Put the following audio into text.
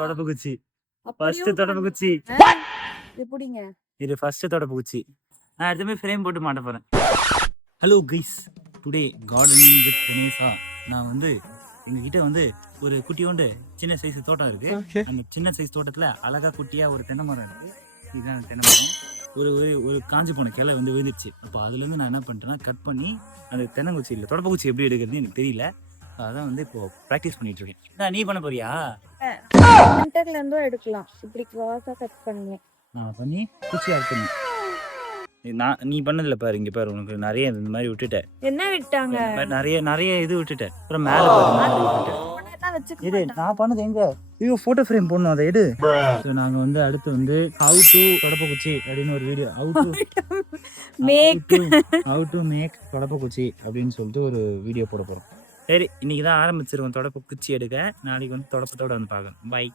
தொடப்பு குச்சி. ஃபர்ஸ்ட் தொடப்பு குச்சி. எப்படிங்க? இது ஃபர்ஸ்ட் தொடப்பு குச்சி. நான் அடுத்த ஃப்ரேம் போட்டு மாட்ட போறேன். Hello guys, today gardening with Ganesha. நான் வந்து எங்ககிட்ட வந்து ஒரு குட்டியோண்டு சின்ன சைஸ் தோட்டம் இருக்கு. அந்த சின்ன சைஸ் தோட்டத்துல அழகா குட்டியா ஒரு தென்னை மரம் இருக்கு. இதுதான் தென்னை மரம். ஒரு ஒரு காஞ்சி போன கிளை வந்து விழுந்துருச்சு. அப்போ அதுல இருந்து நான் என்ன பண்ணிட்டேன்னா கட் பண்ணி அந்த தென்னங்குச்சி இல்லை தொடப்பக்குச்சி எப்படி எடுக்கிறதுன்னு எனக்கு தெரியல. அதான் வந்து இப்போ ப்ராக்டிஸ் பண்ணிட்டு இருக்கேன். நீ பண்ண போறியா? சென்டர்ல இருந்தும் எடுக்கலாம். இப்படி கிராஸா கட் பண்ணி நான் பண்ணி குச்சியா இருக்கேன். நீ பண்ணதில்ல பாரு, இங்க பாரு, உனக்கு நிறைய இந்த மாதிரி விட்டுட்டேன். என்ன விட்டாங்க? நிறைய இது விட்டுட்டேன். அப்புறம் மேல பாரு விட்டுட்டேன். இது நான் பண்ணது எங்க? ஐயோ, போட்டோ ஃப்ரேம் போடணும், அதை எடு. நாங்க வந்து அடுத்து வந்து ஹவு டு தொடப்பக்குச்சி அப்படின்னு ஒரு வீடியோ, ஹவு டு மேக் தொடப்பக்குச்சி அப்படின்னு சொல்லிட்டு ஒரு வீடியோ போட போறோம். சரி, இன்னைக்கு தான் ஆரம்பிச்சிருவோம் தொடப்பக்குச்சி எடுக்க. நாளைக்கு வந்து தொடப்பத்தோட வந்து பார்க்கணும். பை.